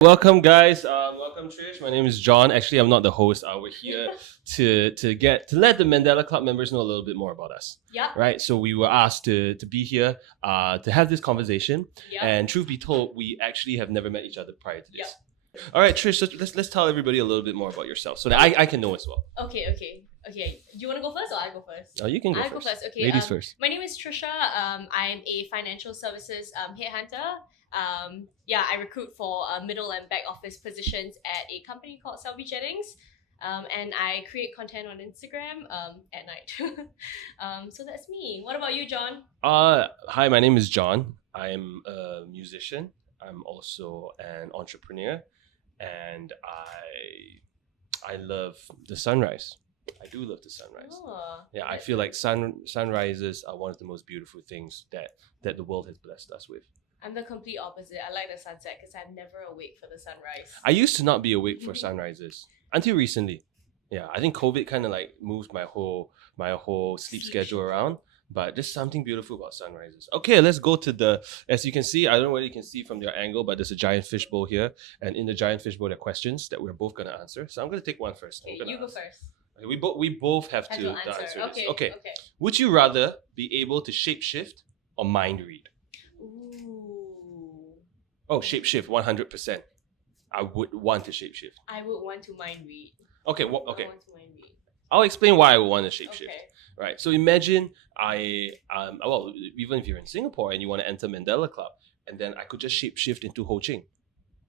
Welcome, guys. Welcome, Trish. My name is John. Actually, I'm not the host. We're here to let the Mandala Club members know a little bit more about us. Yeah. Right. So we were asked to be here to have this conversation. Yeah. And truth be told, we actually have never met each other prior to this. All right, Trish. So let's tell everybody a little bit more about yourself so that I can know as well. Okay. You want to go first or I go first? Oh, you can go I first. go first. Okay. Ladies first. My name is Tricia. I'm a financial services headhunter. I recruit for middle and back office positions at a company called Selby Jennings. And I create content on Instagram at night. So that's me. What about you, John? Hi, my name is John. I'm a musician. I'm also an entrepreneur, and I love the sunrise. I do love the sunrise. Oh, Yeah, I feel like sunrises are one of the most beautiful things that the world has blessed us with. I'm the complete opposite. I like the sunset because I'm never awake for the sunrise. I used to not be awake for sunrises until recently. Yeah, I think COVID kind of like moved my whole sleep schedule around. But there's something beautiful about sunrises. Okay, let's go to as you can see, I don't know whether you can see from your angle, but there's a giant fishbowl here. And in the giant fishbowl, there are questions that we're both going to answer. So I'm going to take one first. Okay, you go first. Okay, we both have to answer this. Okay. Would you rather be able to shapeshift or mind read? Ooh. Oh, shapeshift, 100%. I would want to shapeshift. I would want to mind read. Okay, I want to mind read. I'll explain why I would want to shapeshift. Okay. Right. So imagine even if you're in Singapore and you want to enter Mandala Club, and then I could just shapeshift into Ho Ching.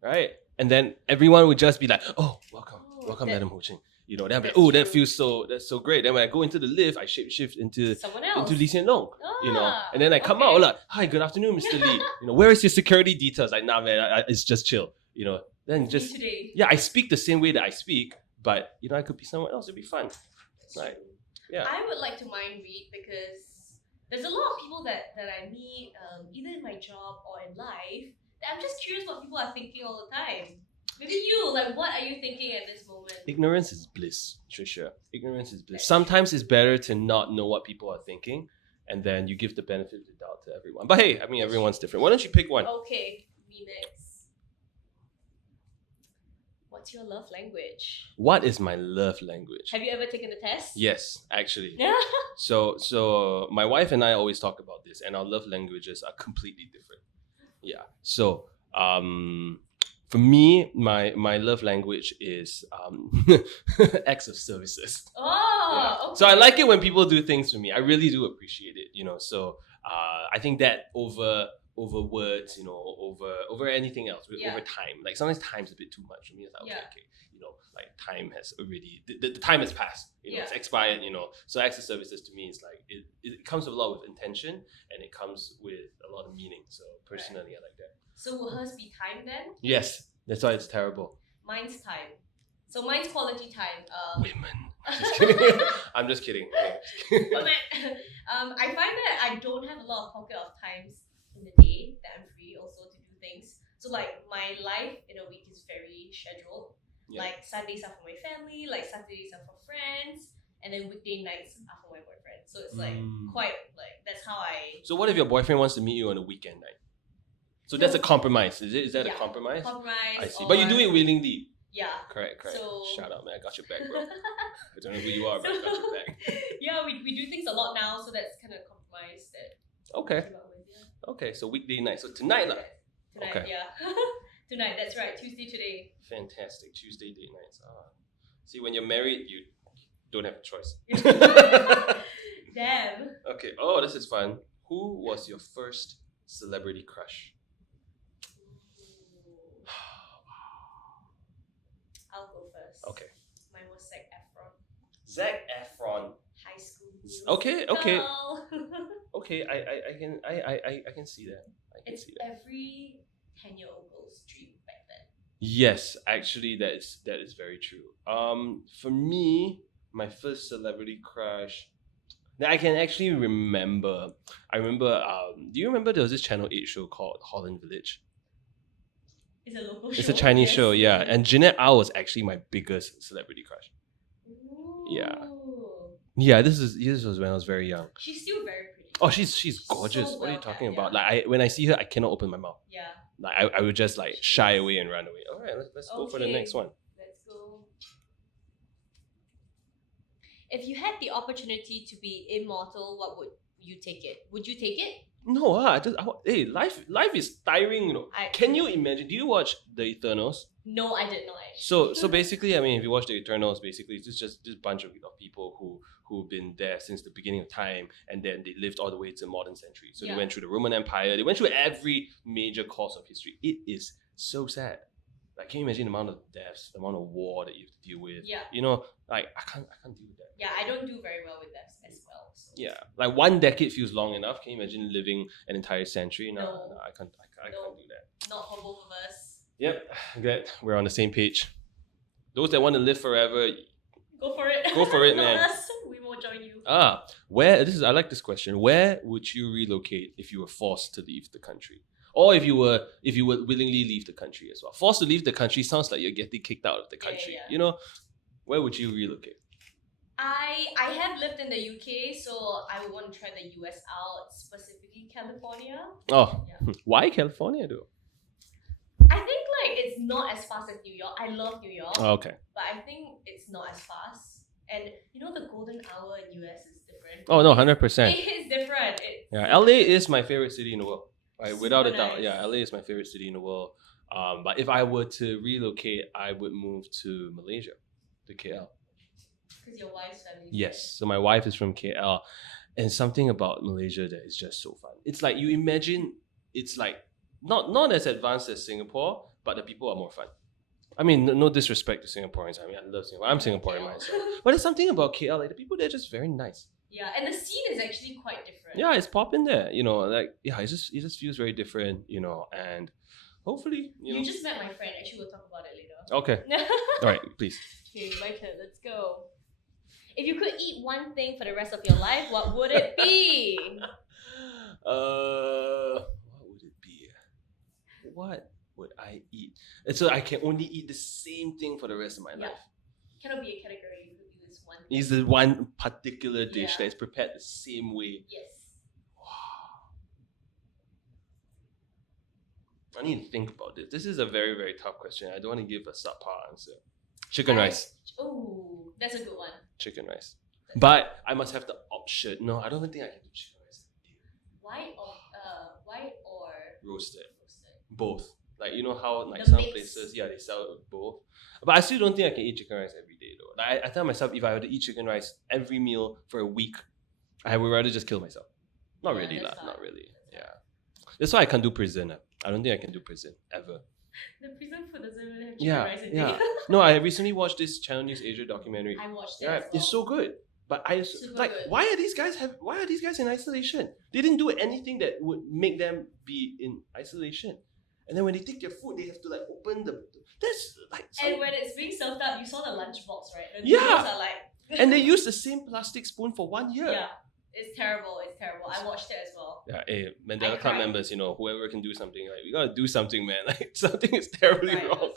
Right? And then everyone would just be like, oh, welcome, Madam Ho Ching. You know, they'll be like, oh, that's so great. Then when I go into the lift, I shapeshift into someone else. Into Lee Hsien Loong. You know, and then I come okay. out like, hi, good afternoon, Mr. Lee. You know, where is your security details? Like, nah, man, it's just chill. You know, then just I speak the same way that I speak, but you know, I could be someone else. It'd be fun. Right. Yeah. I would like to mind read because there's a lot of people that I meet, either in my job or in life, that I'm just curious what people are thinking all the time. Maybe you, like, what are you thinking at this moment? Ignorance is bliss, Tricia. Ignorance is bliss. Sometimes it's better to not know what people are thinking, and then you give the benefit of the doubt to everyone. But hey, I mean, everyone's different. Why don't you pick one? Okay, me next. What's your love language? What is my love language? Have you ever taken the test? Yes, actually. Yeah. So my wife and I always talk about this, and our love languages are completely different. Yeah. So for me, my love language is acts of services. Oh. Yeah. Okay. So I like it when people do things for me. I really do appreciate it. You know. So I think that over words, you know, over anything else, over time. Like sometimes time's a bit too much for me. It's like, okay, you know, like time has already, the time has passed, you know, it's expired, you know. So acts of services to me is like, it comes with a lot of intention and it comes with a lot of meaning. So personally, I like that. So will hers be time then? Yes, that's why it's terrible. Mine's time. So mine's quality time. Women. Just kidding. I'm just kidding. I find that I don't have a lot of pocket of times in the day that I'm free also to do things. So like my life in a week is very scheduled. Yeah. Like Sundays are for my family, like Saturdays are for friends, and then weekday nights are for my boyfriend. So it's like quite like that's how I. So what if your boyfriend wants to meet you on a weekend night? So that's a compromise. Is that a compromise? Compromise. I see. But you do it willingly. Yeah. Correct. So, shout out, man. I got your back, bro. I don't know who you are, but I got your back. Yeah, we do things a lot now, so that's kind of compromise that. Okay. Okay, so weekday night. So tonight, lah. Tonight, okay. Yeah. Tonight, that's right. Tuesday today. Fantastic. Tuesday date nights. See, when you're married, you don't have a choice. Damn. Okay. Oh, this is fun. Who was your first celebrity crush? I'll go first. Okay. Mine was Zac Efron. Zac Efron. High School Musical. Okay. Okay, I can see that. It's every 10-year-old girl's dream back then. Yes, actually, that is very true. For me, my first celebrity crush that I can actually remember. I remember. Do you remember there was this Channel 8 show called Holland Village? It's a local show. It's a Chinese show, yeah. And Jeanette Aw was actually my biggest celebrity crush. Ooh. Yeah. Yeah, this was when I was very young. She's still very pretty. Oh, she's gorgeous. So What are you well talking kept, about? yeah. Like when I see her, I cannot open my mouth. Yeah. Like I would just like shy away and run away. All right, let's go for the Okay. next one. Let's go. If you had the opportunity to be immortal, what would you take it? Would you take it? No, hey, life is tiring. You know. Can you imagine? Do you watch The Eternals? No, I did not. Actually. So basically, I mean, if you watch The Eternals, basically it's just this bunch of people who've been there since the beginning of time, and then they lived all the way to modern century. So they went through the Roman Empire. They went through every major course of history. It is so sad. Like, can you imagine the amount of deaths, the amount of war that you have to deal with? Yeah. You know, like I can't deal with that. Yeah, I don't do very well with deaths as well. So. Yeah, like 1 decade feels long enough. Can you imagine living an entire century? No, I can't do that. Not for both of us. Yep, glad we're on the same page. Those that want to live forever, go for it. Go for it, man. Not us. We will join you. I like this question. Where would you relocate if you were forced to leave the country? Or if you would willingly leave the country as well. Forced to leave the country sounds like you're getting kicked out of the country. Yeah. You know, where would you relocate? I have lived in the UK, so I would want to try the US out, specifically California. Oh, why California though? I think like it's not as fast as New York. I love New York. Oh, okay. But I think it's not as fast. And you know the golden hour in US is different. Oh no, 100%. It is different. Yeah, LA is my favorite city in the world. Right, without a doubt. Nice. Yeah, LA is my favorite city in the world. But if I were to relocate, I would move to Malaysia, to KL. Because your wife's family. Yes, so my wife is from KL, and something about Malaysia that is just so fun. It's like you imagine it's like not as advanced as Singapore, but the people are more fun. I mean, no disrespect to Singaporeans. I mean, I love Singapore. I'm Singaporean myself. But there's something about KL, like the people there are just very nice. Yeah, and the scene is actually quite different. Yeah, it's popping there. You know, like it just feels very different. You know, and hopefully, you just met my friend. Actually, we'll talk about it later. Okay. All right, please. Okay, my turn. Let's go. If you could eat one thing for the rest of your life, what would it be? What would it be? What would I eat? And so I can only eat the same thing for the rest of my life. Cannot be a category. You could use one. Is the one particular dish that is prepared the same way? Yes. Wow. I need to think about this. This is a very, very tough question. I don't want to give a subpar answer. Chicken rice. Oh, that's a good one. Chicken rice. But I must have the option. No, I don't even think I can do chicken rice. White or roasted. Both. Like, you know how like the some mix. places, they sell both. But I still don't think I can eat chicken rice every day though. Like I tell myself if I were to eat chicken rice every meal for a week, I would rather just kill myself. Not really lah. Not really. Yeah. That's why I can't do prison. I don't think I can do prison ever. The prison food doesn't really have chicken rice in it. No, I recently watched this Channel News Asia documentary. I watched it. Yeah, it's so good. But Super good. why are these guys in isolation? They didn't do anything that would make them be in isolation. And then when they take their food, they have to like open the. That's like. And when it's being served up, you saw the lunchbox, right? The Yeah. noodles are like. And they use the same plastic spoon for 1 year. Yeah, it's terrible. It's terrible. I watched it as well. Yeah, hey, Mandala I Club cried. members, you know, whoever can do something, like we gotta do something, man. Like something is terribly Right, wrong.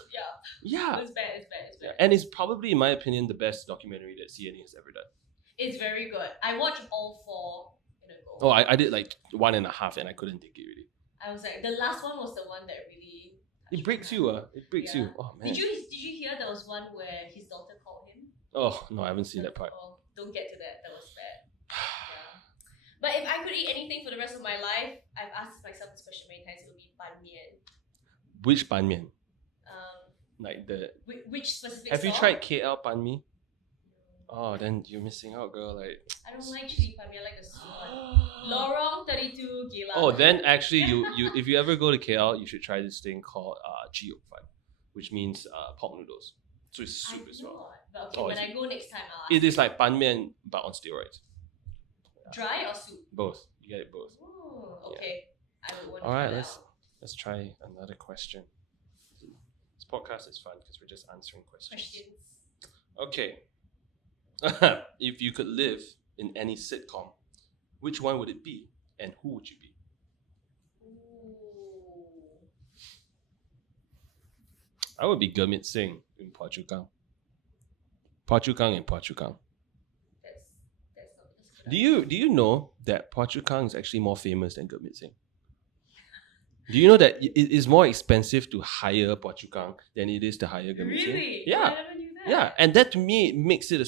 Yeah. It's bad. It's bad. And it's probably, in my opinion, the best documentary that CNN has ever done. It's very good. I watched all 4 in a go. Oh, I did like 1.5 and I couldn't take it really. I was like, the last one was the one that really. It breaks you, It breaks you. Oh man. Did you hear there was one where his daughter called him? Oh no, I haven't seen that part. Oh, don't get to that. That was bad. Yeah. But if I could eat anything for the rest of my life, I've asked myself this question many times. It would be ban mian. Which ban mian? Like which specific? Have you store? tried KL ban mi? Oh, then you're missing out, girl. Like I don't like chili pan. I like the sweet one. Lorong 32 Geylang. Oh, then actually, you if you ever go to KL, you should try this thing called jiu fan, which means pork noodles. So it's soup as well. But okay, when I go next time, I'll ask. It is like ban mian but on steroids. Dry or soup? Both. You get it both. Oh, okay. I would want to All right, try let's try another question. This podcast is fun because we're just answering questions. Okay. If you could live in any sitcom, which one would it be, and who would you be? Ooh. I would be Gurmit Singh in Phua Chu Kang. Phua Chu Kang and Phua Chu Kang. Do you know that Phua Chu Kang is actually more famous than Gurmit Singh? Do you know that it is more expensive to hire Phua Chu Kang than it is to hire Gurmit Singh? Really? Yeah. Oh, I never knew that. Yeah, and that to me makes it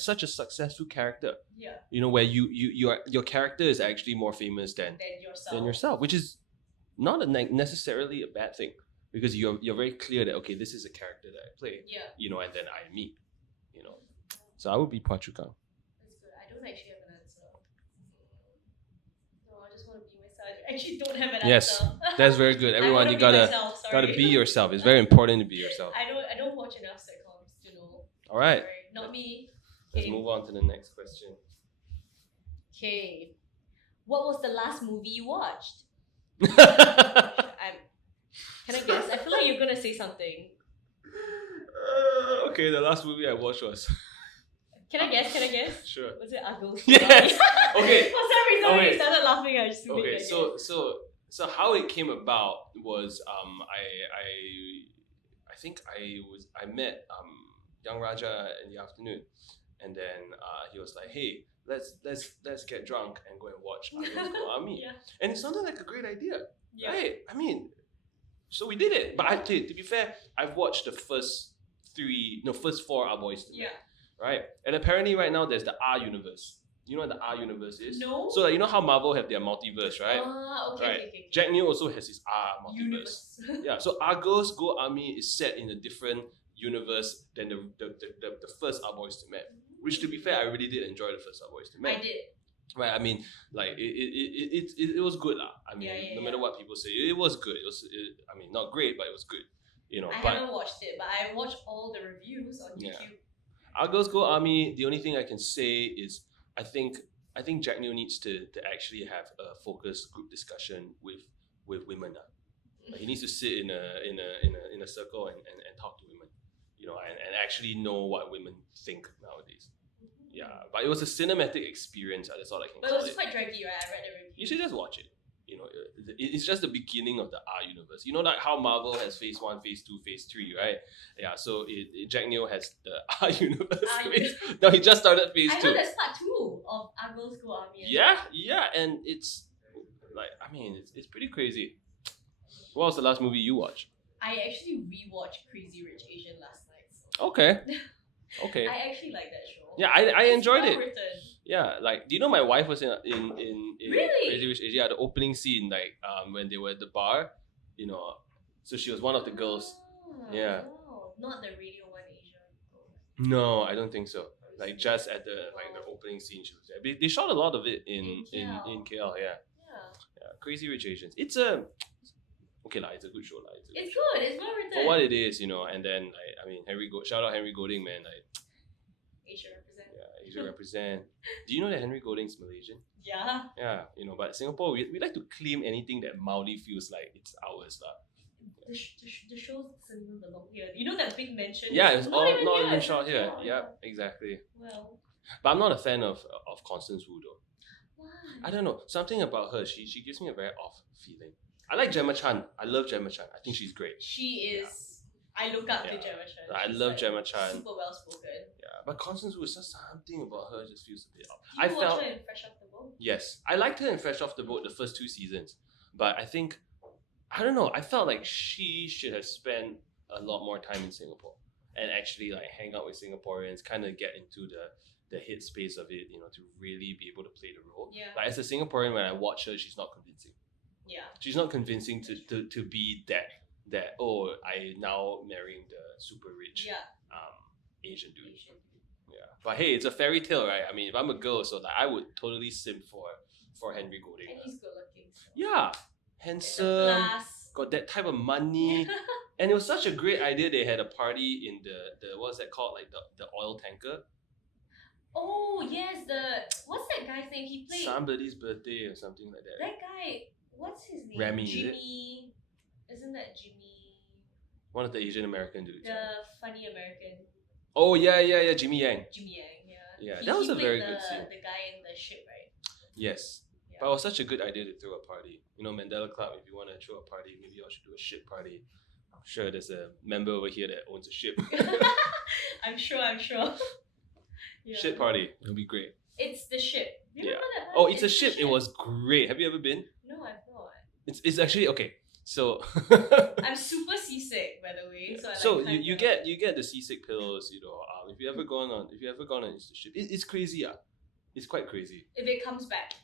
such a successful character. Yeah. You know, where your character is actually more famous than yourself, which is not necessarily a bad thing, because you're very clear that okay, this is a character that I play. Yeah. You know, and then I meet. You know, so I would be Phua Chu Kang. That's good. I don't actually have an answer. No, I just want to be myself. I actually don't have an Yes, answer. that's very good. Everyone, you gotta be yourself. It's very important to be yourself. I don't watch enough sitcoms to know. All right. Sorry, not me. Let's move on to the next question. Okay. What was the last movie you watched? Can I guess? I feel like you're gonna say something. Okay, the last movie I watched was. Can I guess? Sure. Was it Argos? Yes. Okay. For some reason, when you started laughing, I just okay. So how it came about was I think I met young Raja in the afternoon, and then he was like, hey, let's get drunk and go and watch Argos Go Army. Yeah. And it sounded like a great idea. Yeah. Right? I mean, so we did it. But to be fair, I've watched the first four Our Boys to Men. Yeah. Right? And apparently right now there's the R universe. You know what the R universe is? No. So you know how Marvel have their multiverse, right? Okay, right. okay. Jack Neo also has his R multiverse. Universe. Yeah. So Argos Go Army is set in a different universe than the first Our Boys to Men. Which, to be fair, I really did enjoy the first Our Boys to Men. I did. Right. I mean, like it was good lah. I mean, no matter what people say, it was good. I mean, not great, but it was good. You know. I haven't watched it, but I watched all the reviews on YouTube. Argos Go Army. The only thing I can say is I think Jack Neo needs to actually have a focused group discussion with women. Like he needs to sit in a circle and talk to women, you know, and actually know what women think nowadays. Yeah, but it was a cinematic experience. That's all I can call it. But it was quite draggy, right? I read the review. You should just watch it. You know, it's just the beginning of the R universe. You know, like how Marvel has Phase 1, Phase 2, Phase 3, right? Yeah, so Jack Neo has the R universe. No, he just started Phase 2. I heard there's part 2 of Argos Go Army. Yeah, and it's like, I mean, it's pretty crazy. What was the last movie you watched? I actually rewatched Crazy Rich Asian last night. So. Okay. I actually like that show. Yeah, I enjoyed it. Written. Yeah, like, do you know my wife was in Really? Crazy Rich Asian? Yeah, the opening scene, like when they were at the bar, you know, so she was one of the girls. Yeah. Oh, not the Radio 1 Asia girl. No, I don't think so. Like just at the opening scene, she was there. They shot a lot of it in KL. Yeah. Crazy Rich Asians. It's a okay lah. It's a good show lah. It's good. It's well written. For what it is, you know. And then I mean, shout out Henry Golding, man. Like Asia represent. Yeah, Asia represent. Do you know that Henry Golding's Malaysian? Yeah. Yeah, you know, but Singapore, we like to claim anything that mildly feels like it's ours lah. The show doesn't even belong here. You know that big mention? Yeah, it's not here. even shot here. Yeah, exactly. Well. But I'm not a fan of Constance Wu though. Why? I don't know. Something about her, she gives me a very off feeling. I like Gemma Chan. I love Gemma Chan. I think she's great. She is. Yeah. I look up to Gemma Chan. I love Gemma Chan. Super well spoken. Yeah, but Constance Wu, just something about her just feels a bit off. Did you watch her in Fresh Off the Boat? Yes, I liked her in Fresh Off the Boat the first 2 seasons, but I don't know. I felt like she should have spent a lot more time in Singapore and actually like hang out with Singaporeans, kind of get into the hit space of it, you know, to really be able to play the role. Yeah. Like as a Singaporean, when I watch her, she's not convincing. Yeah. She's not convincing to be that I now marrying the super rich Asian dude. Yeah. But hey, it's a fairy tale, right? I mean, if I'm a girl, so like I would totally simp for Henry Golding. And he's good looking. So. Yeah. Handsome, got that type of money. And it was such a great idea. They had a party in the what's that called? Like the oil tanker. Oh yes, what's that guy's name? He played somebody's birthday or something like that. That guy, what's his name? Remy, Jimmy. Isn't that Jimmy? One of the Asian American dudes. The funny American. Oh yeah, Jimmy Yang. Jimmy Yang, yeah. Yeah, that was a very good scene. The guy in the ship, right? Yes. Yeah. But it was such a good idea to throw a party. You know, Mandala Club, if you want to throw a party, maybe I should do a ship party. I'm sure there's a member over here that owns a ship. I'm sure. Yeah. Ship party. It'll be great. It's the ship. You remember that one? Oh, it's a ship. It was great. Have you ever been? No, I've not. It's actually okay. So I'm super seasick, by the way. So you get the seasick pills. If you ever gone on the ship, it's crazy. It's quite crazy. If it comes back,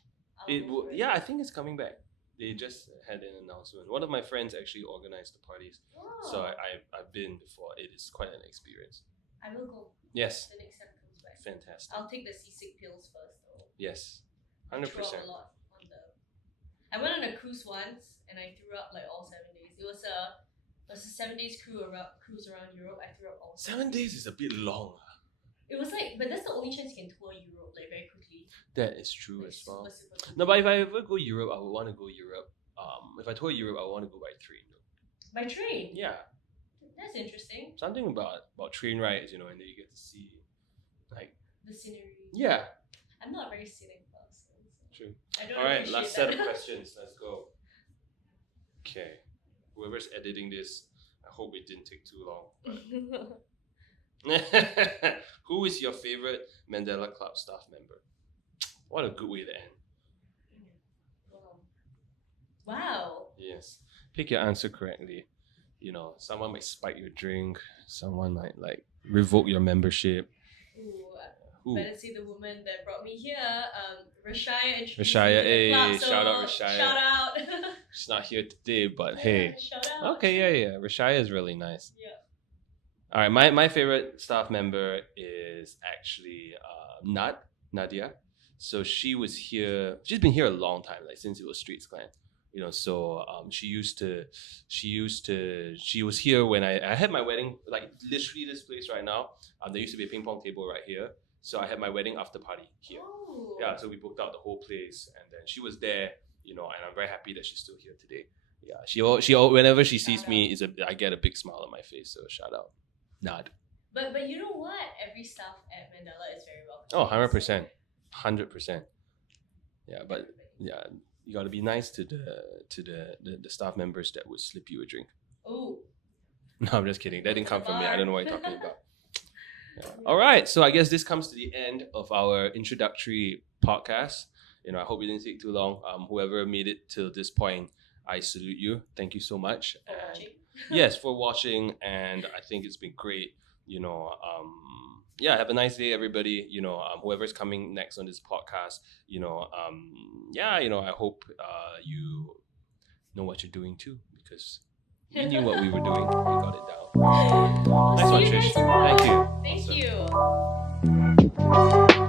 I think it's coming back. They just had an announcement. One of my friends actually organized the parties, so I've been before. It is quite an experience. I will go. Yes. The next time it comes back. Fantastic. I'll take the seasick pills first, though. Yes. I threw up a lot on the. I went on a cruise once and I threw up like all 7 days. It was a 7 days cruise around Europe. I threw up all 7 days is a bit long. It was like, but that's the only chance you can tour Europe like very quickly. That is true as well. Super cool. No, but if I ever go Europe, I would want to go Europe. If I tour Europe, I would want to go by train. By train? Yeah. That's interesting. Something about train rides, and then you get to see like the scenery. Yeah. I'm not a very scenic person. So true. I don't. All right, last set of questions. Let's go. Okay. Whoever's editing this, I hope it didn't take too long. Who is your favorite Mandala Club staff member? What a good way to end. Wow. Yes. Pick your answer correctly. Someone might spike your drink. Someone might revoke your membership. Ooh. Better see the woman that brought me here. Rashaya. Rashaya, hey, club, shout out Rashaya. Shout out. She's not here today, but hey. Shout out. Okay, yeah. Rashaya is really nice. Yeah. All right, my favorite staff member is actually Nadia. So she was here. She's been here a long time, since it was Streets Clan. So she was here when I had my wedding, literally this place right now. There used to be a ping pong table right here. So I had my wedding after party here. Oh. Yeah, so we booked out the whole place, and then she was there, and I'm very happy that she's still here today. Yeah, she whenever she sees me, I get a big smile on my face. So shout out, Nad. But you know what? Every staff at Mandala is very welcome. Oh, 100%, 100%. Yeah, but yeah, you got to be nice to the staff members that would slip you a drink. Oh. No, I'm just kidding. That didn't come from me. I don't know what you're talking about. Yeah. All right, so I guess this comes to the end of our introductory podcast. I hope it didn't take too long. Whoever made it till this point, I salute you. Thank you so much. For watching. Yes, for watching, and I think it's been great. Have a nice day, everybody. Whoever's coming next on this podcast, I hope you know what you're doing too, because we knew what we were doing. We got it down. Nice one, Trish. Thank you. Thank you.